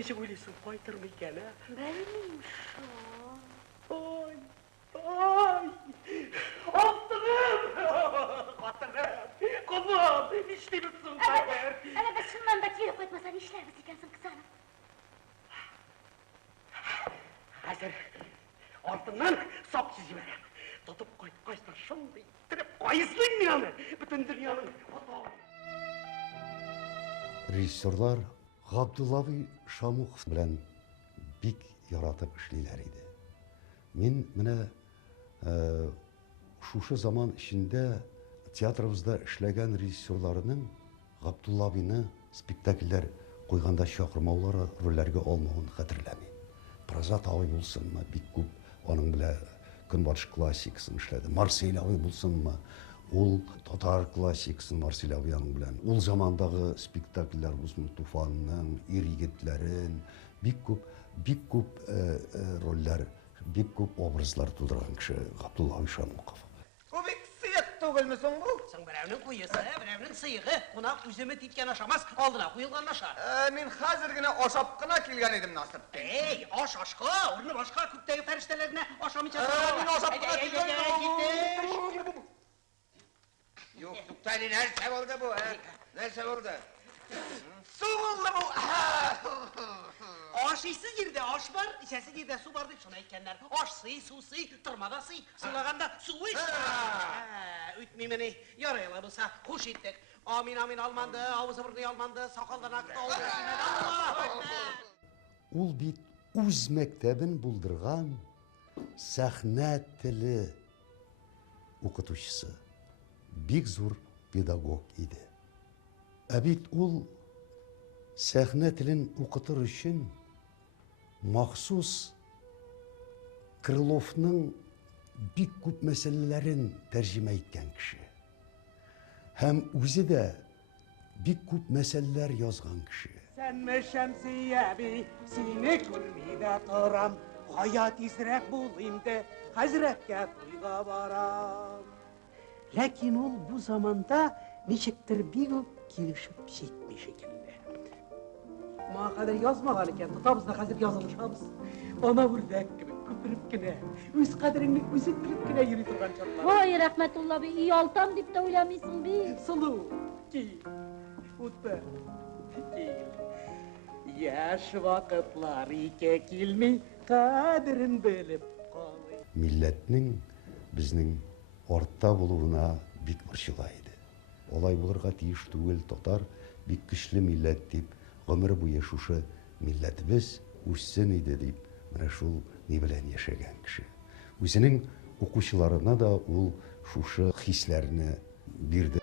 Ничек уйлыйсың, кайтырмы икән, а? Белмим шо. Ой, ой! Алтыным! Хатыным! Kuzum! İştemizsin kayber! Ana biz şundan da kelip koytmasan işlerimiz ekensin kızanım. Hazır артыңнан сап чизіп берем. Тұтып қайтқайсың, шынды иттіріп қойсың мені. Бүтін дүнияның отауы. Rejissörlar Gabdullavi Şamukov bilen bik yaratıp işliler idi. Мен менә шушы заман içinde театрыбызда эшләгән режиссерларның Габдуллавины спектакльләр куйганда чакырмаулары рольләргә алмавын хәтерләмим. Прозат авый булсынмы, бик күп аның белән Көнбатыш классикасын эшләде. Марсель авый булсынмы, ул татар классикасын Марсель авый аның белән. Ул замандагы спектакльләр булсын, Туфанның, Ир егетләрен, бик күп рольләр, бик күп образлар тудырган кеше Габдуллави Шамуков. Bu bir sıyık tugulmusun bu. Sen birevinin kuyusu, birevinin sıyığı. Konak üzümü titken aşamaz, aldına kuyulgan aşar. Men hazırgina aşapkına kilgen edim Nasip. Ey, aş aşka, orunu başka küpteki feriştelerine aşamayacağız. Men aşapkına kilgen edim. Yok, tuktaylı nerede oldu bu? Nerede oldu? Soğuldu bu. Aş iyisi girdi, aş var, içesi girdi, su vardı. Şuna ikenler, aş sıy, su sıy, tırmada sıy, sılaganda su iç. Ütmimini yarayalamışsa, hoş ettik. Amin amin almandı, avuzu vurdu almandı, sakaldan aktı, oldu. Ул бит үз мәктәбен булдырган сәхнә теле укытучысы, бик зур педагог иде. Ә бит ул сәхнә телен укытыр өчен махсус Крыловның бик күп мәсьәләләрен тәрҗемә иткән кеше. Һәм үзе дә бик күп мәсьәләләр язган кеше. Senme şemsiye bir seni külmide turam. Hayat izrek bulayım de hazretke toyga varam. Lakin ol bu zamanda neçiktir bir o kilişip şekmiş şekilde. Ma kadar yazmagan iken tutamızda hazır yazılışamız. Ona vurdak gibi küpürüp güne, üz kaderini üzüttürüp güne yürü durgan çatlar. Vay rahmetullah be iyi altam deyip de oylamışsın be. Sulu, ki, utbe, ki. Yaş vakıtlar ike kilmi kaderin bilip kalay. Milletning bizning orta булуына бик борчыла иде. Олай булырга тиеш түгел, татар бик көчле милләт дип, гомер буе шушы милләтебез үссен иде дип, менә шул ни белән яшәгән кеше. Үзенең укучыларына да ул шушы хисләрне бирде.